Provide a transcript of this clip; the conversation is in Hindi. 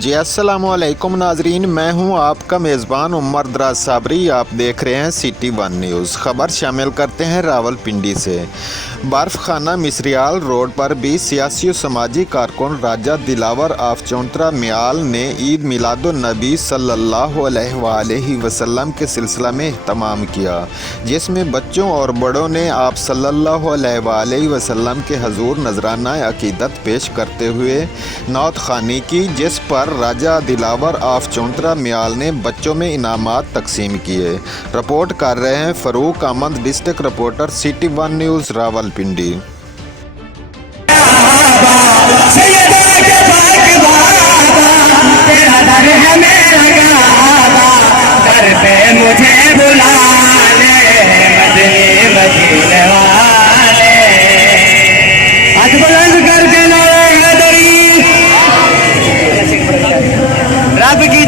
जी अस्सलाम वालेकुम नाजरीन, मैं हूं आपका मेज़बान उमर दराज साबरी। आप देख रहे हैं सिटी वन न्यूज़। ख़बर शामिल करते हैं रावलपिंडी से। बर्फ़ खाना मिसरियाल रोड पर भी सियासी और समाजी कारकुन राजा दिलावर आफ चौंतरा मियाल ने ईद मिलादुन्नबी सल्लल्लाहु अलैहि वसल्लम के सिलसिला में एहतमाम किया, जिसमें बच्चों और बड़ों ने आप सल्लल्लाहु अलैहि वसल्लम के हजूर नजराना अकीदत पेश करते हुए नौत खानी की, जिस पर राजा दिलावर आफ चौंतरा मियाल ने बच्चों में इनामात तकसीम किए। रिपोर्ट कर रहे हैं Farooq Ahmed, district reporter City One News Rawalpindi. रब की